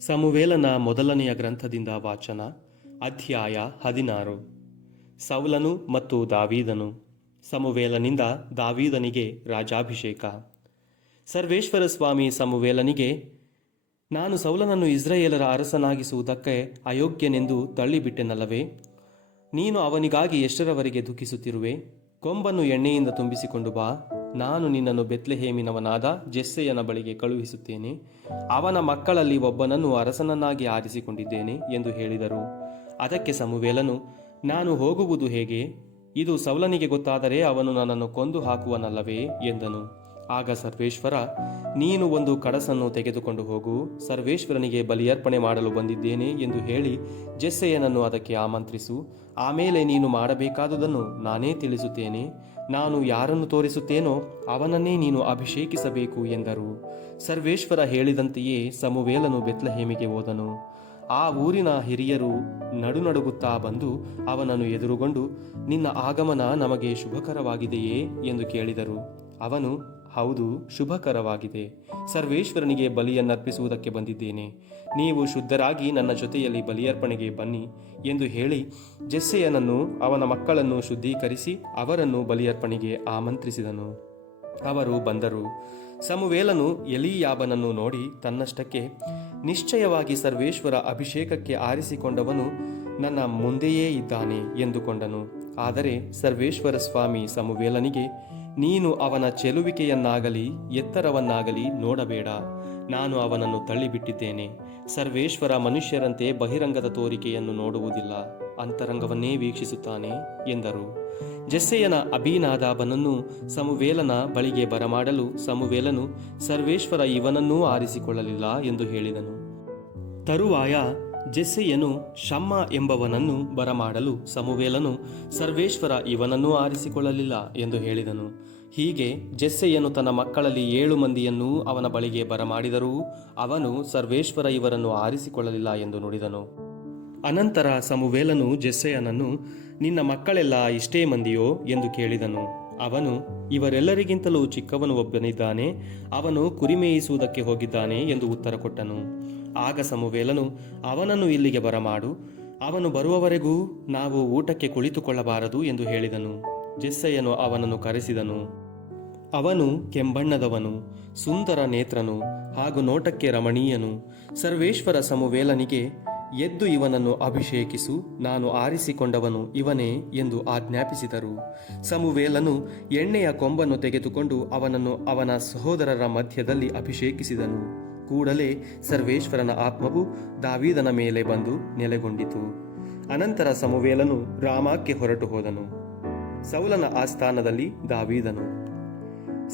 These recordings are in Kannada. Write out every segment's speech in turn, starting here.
ಸಮುವೇಲನ ಮೊದಲನೆಯ ಗ್ರಂಥದಿಂದ ವಾಚನ. ಅಧ್ಯಾಯ 16. ಸೌಲನು ಮತ್ತು ದಾವೀದನು. ಸಮುವೇಲನಿಂದ ದಾವೀದನಿಗೆ ರಾಜಾಭಿಷೇಕ. ಸರ್ವೇಶ್ವರ ಸ್ವಾಮಿ ಸಮುವೇಲನಿಗೆ, ನಾನು ಸೌಲನನ್ನು ಇಸ್ರಾಯೇಲರ ಅರಸನಾಗಿಸುವುದಕ್ಕೆ ಅಯೋಗ್ಯನೆಂದು ತಳ್ಳಿಬಿಟ್ಟೆನಲ್ಲವೇ? ನೀನು ಅವನಿಗಾಗಿ ಎಷ್ಟರವರೆಗೆ ದುಃಖಿಸುತ್ತಿರುವೆ? ಕೊಂಬನ್ನು ಎಣ್ಣೆಯಿಂದ ತುಂಬಿಸಿಕೊಂಡು ಬಾ. ನಾನು ನಿನ್ನನ್ನು ಬೆತ್ಲೆಹೇಮಿನವನಾದ ಜೆಸ್ಸೆಯನ ಬಳಿಗೆ ಕಳುಹಿಸುತ್ತೇನೆ. ಅವನ ಮಕ್ಕಳಲ್ಲಿ ಒಬ್ಬನನ್ನು ಅರಸನನ್ನಾಗಿ ಆರಿಸಿಕೊಂಡಿದ್ದೇನೆ ಎಂದು ಹೇಳಿದರು. ಅದಕ್ಕೆ ಸಮುವೇಲನು, ನಾನು ಹೋಗುವುದು ಹೇಗೆ? ಇದು ಸೌಲನಿಗೆ ಗೊತ್ತಾದರೆ ಅವನು ನನ್ನನ್ನು ಕೊಂದು ಹಾಕುವನಲ್ಲವೇ ಎಂದನು. ಆಗ ಸರ್ವೇಶ್ವರ, ನೀನು ಒಂದು ಕಡಸನ್ನು ತೆಗೆದುಕೊಂಡು ಹೋಗು, ಸರ್ವೇಶ್ವರನಿಗೆ ಬಲಿಯರ್ಪಣೆ ಮಾಡಲು ಬಂದಿದ್ದೇನೆ ಎಂದು ಹೇಳಿ ಜೆಸ್ಸೆಯನನ್ನು ಅದಕ್ಕೆ ಆಮಂತ್ರಿಸು. ಆಮೇಲೆ ನೀನು ಮಾಡಬೇಕಾದುದನ್ನು ನಾನೇ ತಿಳಿಸುತ್ತೇನೆ. ನಾನು ಯಾರನ್ನು ತೋರಿಸುತ್ತೇನೋ ಅವನನ್ನೇ ನೀನು ಅಭಿಷೇಕಿಸಬೇಕು ಎಂದರು. ಸರ್ವೇಶ್ವರ ಹೇಳಿದಂತೆಯೇ ಸಮುವೇಲನು ಬೆತ್ಲೆಹೇಮಿಗೆ ಹೋದನು. ಆ ಊರಿನ ಹಿರಿಯರು ನಡುನಡುಗುತ್ತಾ ಬಂದು ಅವನನ್ನು ಎದುರುಗೊಂಡು, ನಿನ್ನ ಆಗಮನ ನಮಗೆ ಶುಭಕರವಾಗಿದೆಯೇ ಎಂದು ಕೇಳಿದರು. ಅವನು, ಹೌದು, ಶುಭಕರವಾಗಿದೆ. ಸರ್ವೇಶ್ವರನಿಗೆ ಬಲಿಯನ್ನರ್ಪಿಸುವುದಕ್ಕೆ ಬಂದಿದ್ದೇನೆ. ನೀವು ಶುದ್ಧರಾಗಿ ನನ್ನ ಜೊತೆಯಲ್ಲಿ ಬಲಿಯರ್ಪಣೆಗೆ ಬನ್ನಿ ಎಂದು ಹೇಳಿ ಜೆಸ್ಸೆಯನನ್ನು ಅವನ ಮಕ್ಕಳನ್ನು ಶುದ್ಧೀಕರಿಸಿ ಅವರನ್ನು ಬಲಿಯರ್ಪಣೆಗೆ ಆಮಂತ್ರಿಸಿದನು. ಅವರು ಬಂದರು. ಸಮುವೇಲನು ಎಲೀಯಾಬನನ್ನು ನೋಡಿ ತನ್ನಷ್ಟಕ್ಕೆ, ನಿಶ್ಚಯವಾಗಿ ಸರ್ವೇಶ್ವರ ಅಭಿಷೇಕಕ್ಕೆ ಆರಿಸಿಕೊಂಡವನು ನನ್ನ ಮುಂದೆಯೇ ಇದ್ದಾನೆ ಎಂದುಕೊಂಡನು. ಆದರೆ ಸರ್ವೇಶ್ವರ ಸ್ವಾಮಿ ಸಮುವೇಲನಿಗೆ, ನೀನು ಅವನ ಚೆಲುವಿಕೆಯನ್ನಾಗಲಿ ಎತ್ತರವನ್ನಾಗಲಿ ನೋಡಬೇಡ. ನಾನು ಅವನನ್ನು ತಳ್ಳಿಬಿಟ್ಟಿದ್ದೇನೆ. ಸರ್ವೇಶ್ವರ ಮನುಷ್ಯರಂತೆ ಬಹಿರಂಗದ ತೋರಿಕೆಯನ್ನು ನೋಡುವುದಿಲ್ಲ, ಅಂತರಂಗವನ್ನೇ ವೀಕ್ಷಿಸುತ್ತಾನೆ ಎಂದರು. ಜೆಸ್ಸೆಯನ ಅಬೀನಾದಾಬನನ್ನು ಸಮುವೇಲನ ಬಳಿಗೆ ಬರಮಾಡಲು ಸಮುವೇಲನು, ಸರ್ವೇಶ್ವರ ಇವನನ್ನೂ ಆರಿಸಿಕೊಳ್ಳಲಿಲ್ಲ ಎಂದು ಹೇಳಿದನು. ತರುವಾಯ ಜೆಸ್ಸೆಯನು ಶಮ್ಮ ಎಂಬವನನ್ನು ಬರಮಾಡಲು ಸಮುವೇಲನು, ಸರ್ವೇಶ್ವರ ಇವನನ್ನೂ ಆರಿಸಿಕೊಳ್ಳಲಿಲ್ಲ ಎಂದು ಹೇಳಿದನು. ಹೀಗೆ ಜೆಸ್ಸೆಯನು ತನ್ನ ಮಕ್ಕಳಲ್ಲಿ 7 ಮಂದಿಯನ್ನೂ ಅವನ ಬಳಿಗೆ ಬರಮಾಡಿದರೂ ಅವನು, ಸರ್ವೇಶ್ವರ ಇವರನ್ನು ಆರಿಸಿಕೊಳ್ಳಲಿಲ್ಲ ಎಂದು ನುಡಿದನು. ಅನಂತರ ಸಮುವೇಲನು ಜೆಸ್ಸೆಯನನ್ನು, ನಿನ್ನ ಮಕ್ಕಳೆಲ್ಲ ಇಷ್ಟೇ ಮಂದಿಯೋ ಎಂದು ಕೇಳಿದನು. ಅವನು, ಇವರೆಲ್ಲರಿಗಿಂತಲೂ ಚಿಕ್ಕವನು ಒಬ್ಬನಿದ್ದಾನೆ, ಅವನು ಕುರಿಮೇಯಿಸುವುದಕ್ಕೆ ಹೋಗಿದ್ದಾನೆ ಎಂದು ಉತ್ತರ ಕೊಟ್ಟನು. ಆಗ ಸಮುವೇಲನು, ಅವನನ್ನು ಇಲ್ಲಿಗೆ ಬರಮಾಡು, ಅವನು ಬರುವವರೆಗೂ ನಾವು ಊಟಕ್ಕೆ ಕುಳಿತುಕೊಳ್ಳಬಾರದು ಎಂದು ಹೇಳಿದನು. ಜೆಸ್ಸೆಯನು ಅವನನ್ನು ಕರೆಸಿದನು. ಅವನು ಕೆಂಬಣ್ಣದವನು, ಸುಂದರ ನೇತ್ರನು ಹಾಗೂ ನೋಟಕ್ಕೆ ರಮಣೀಯನು. ಸರ್ವೇಶ್ವರ ಸಮುವೇಲನಿಗೆ, ಎದ್ದು ಇವನನ್ನು ಅಭಿಷೇಕಿಸು, ನಾನು ಆರಿಸಿಕೊಂಡವನು ಇವನೇ ಎಂದು ಆಜ್ಞಾಪಿಸಿದರು. ಸಮುವೇಲನು ಎಣ್ಣೆಯ ಕೊಂಬನ್ನು ತೆಗೆದುಕೊಂಡು ಅವನನ್ನು ಅವನ ಸಹೋದರರ ಮಧ್ಯದಲ್ಲಿ ಅಭಿಷೇಕಿಸಿದನು. ಕೂಡಲೇ ಸರ್ವೇಶ್ವರನ ಆತ್ಮವು ದಾವೀದನ ಮೇಲೆ ಬಂದು ನೆಲೆಗೊಂಡಿತು. ಅನಂತರ ಸಮುವೇಲನು ರಾಮಕ್ಕೆ ಹೊರಟು ಹೋದನು. ಸೌಲನ ಆಸ್ಥಾನದಲ್ಲಿ ದಾವೀದನು.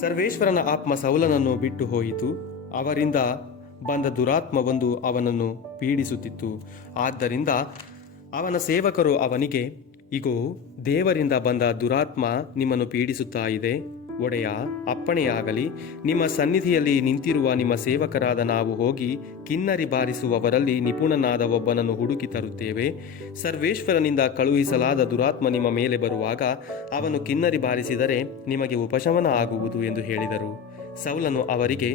ಸರ್ವೇಶ್ವರನ ಆತ್ಮ ಸೌಲನನ್ನು ಬಿಟ್ಟು ಹೋಯಿತು. ಅವರಿಂದ ಬಂದ ದುರಾತ್ಮವೊಂದು ಅವನನ್ನು ಪೀಡಿಸುತ್ತಿತ್ತು. ಆದ್ದರಿಂದ ಅವನ ಸೇವಕರು ಅವನಿಗೆ, ಇಗೋ, ದೇವರಿಂದ ಬಂದ ದುರಾತ್ಮ ನಿಮ್ಮನ್ನು ಪೀಡಿಸುತ್ತಾ ಇದೆ. ಒಡೆಯ, ಅಪ್ಪಣೆಯಾಗಲಿ, ನಿಮ್ಮ ಸನ್ನಿಧಿಯಲ್ಲಿ ನಿಂತಿರುವ ನಿಮ್ಮ ಸೇವಕರಾದ ನಾವು ಹೋಗಿ ಕಿನ್ನರಿ ಬಾರಿಸುವವರಲ್ಲಿ ನಿಪುಣನಾದ ಒಬ್ಬನನ್ನು ಹುಡುಕಿ ತರುತ್ತೇವೆ. ಸರ್ವೇಶ್ವರನಿಂದ ಕಳುಹಿಸಲಾದ ದುರಾತ್ಮ ನಿಮ್ಮ ಮೇಲೆ ಬರುವಾಗ ಅವನು ಕಿನ್ನರಿ ಬಾರಿಸಿದರೆ ನಿಮಗೆ ಉಪಶಮನ ಆಗುವುದು ಎಂದು ಹೇಳಿದರು. ಸೌಲನು ಅವರಿಗೆ,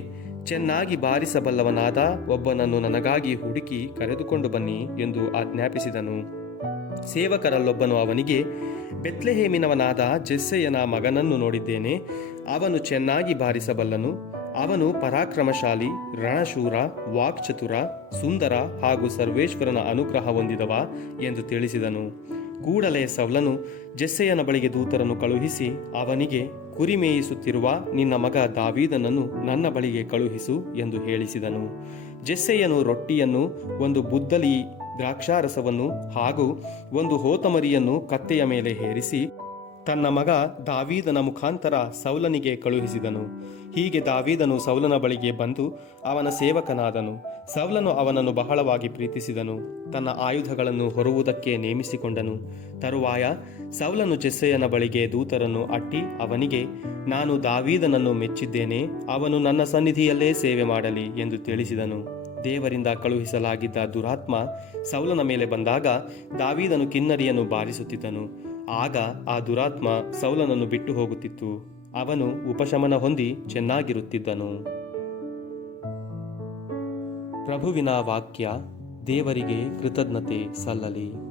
ಚೆನ್ನಾಗಿ ಬಾರಿಸಬಲ್ಲವನಾದ ಒಬ್ಬನನ್ನು ನನಗಾಗಿ ಹುಡುಕಿ ಕರೆದುಕೊಂಡು ಬನ್ನಿ ಎಂದು ಆಜ್ಞಾಪಿಸಿದನು. ಸೇವಕರಲ್ಲೊಬ್ಬನು ಅವನಿಗೆ, ಬೆತ್ಲೆಹೇಮಿನವನಾದ ಜೆಸ್ಸೆಯನ ಮಗನನ್ನು ನೋಡಿದ್ದೇನೆ. ಅವನು ಚೆನ್ನಾಗಿ ಬಾರಿಸಬಲ್ಲನು. ಅವನು ಪರಾಕ್ರಮಶಾಲಿ, ರಣಶೂರ, ವಾಕ್ಚತುರ, ಸುಂದರ ಹಾಗೂ ಸರ್ವೇಶ್ವರನ ಅನುಗ್ರಹ ಹೊಂದಿದವ ಎಂದು ತಿಳಿಸಿದನು. ಕೂಡಲೇ ಸೌಲನು ಜೆಸ್ಸೆಯನ ಬಳಿಗೆ ದೂತರನ್ನು ಕಳುಹಿಸಿ ಅವನಿಗೆ, ಕುರಿ ಮೇಯಿಸುತ್ತಿರುವ ನಿನ್ನ ಮಗ ದಾವೀದನನ್ನು ನನ್ನ ಬಳಿಗೆ ಕಳುಹಿಸು ಎಂದು ಹೇಳಿಸಿದನು. ಜೆಸ್ಸೆಯನು ರೊಟ್ಟಿಯನ್ನು, ಒಂದು ಬುದ್ದಲಿ ದ್ರಾಕ್ಷಾರಸವನ್ನು ಹಾಗೂ ಒಂದು ಹೋತಮರಿಯನ್ನು ಕತ್ತೆಯ ಮೇಲೆ ಹೇರಿಸಿ ತನ್ನ ಮಗ ದಾವೀದನ ಮುಖಾಂತರ ಸೌಲನಿಗೆ ಕಳುಹಿಸಿದನು. ಹೀಗೆ ದಾವೀದನು ಸೌಲನ ಬಳಿಗೆ ಬಂದು ಅವನ ಸೇವಕನಾದನು. ಸೌಲನು ಅವನನ್ನು ಬಹಳವಾಗಿ ಪ್ರೀತಿಸಿದನು, ತನ್ನ ಆಯುಧಗಳನ್ನು ಹೊರುವುದಕ್ಕೆ ನೇಮಿಸಿಕೊಂಡನು. ತರುವಾಯ ಸೌಲನು ಜೆಸ್ಸೆಯನ ಬಳಿಗೆ ದೂತರನ್ನು ಅಟ್ಟಿ ಅವನಿಗೆ, ನಾನು ದಾವೀದನನ್ನು ಮೆಚ್ಚಿದ್ದೇನೆ, ಅವನು ನನ್ನ ಸನ್ನಿಧಿಯಲ್ಲೇ ಸೇವೆ ಮಾಡಲಿ ಎಂದು ತಿಳಿಸಿದನು. ದೇವರಿಂದ ಕಳುಹಿಸಲಾಗಿದ್ದ ದುರಾತ್ಮ ಸೌಲನ ಮೇಲೆ ಬಂದಾಗ ದಾವೀದನು ಕಿನ್ನರಿಯನ್ನು ಬಾರಿಸುತ್ತಿದ್ದನು. ಆಗ ಆ ದುರಾತ್ಮ ಸೌಲನನ್ನು ಬಿಟ್ಟು ಹೋಗುತ್ತಿತ್ತು. ಅವನು ಉಪಶಮನ ಹೊಂದಿ ಚೆನ್ನಾಗಿರುತ್ತಿದ್ದನು. ಪ್ರಭುವಿನ ವಾಕ್ಯ ದೇವರಿಗೆ ಕೃತಜ್ಞತೆ ಸಲ್ಲಲಿ.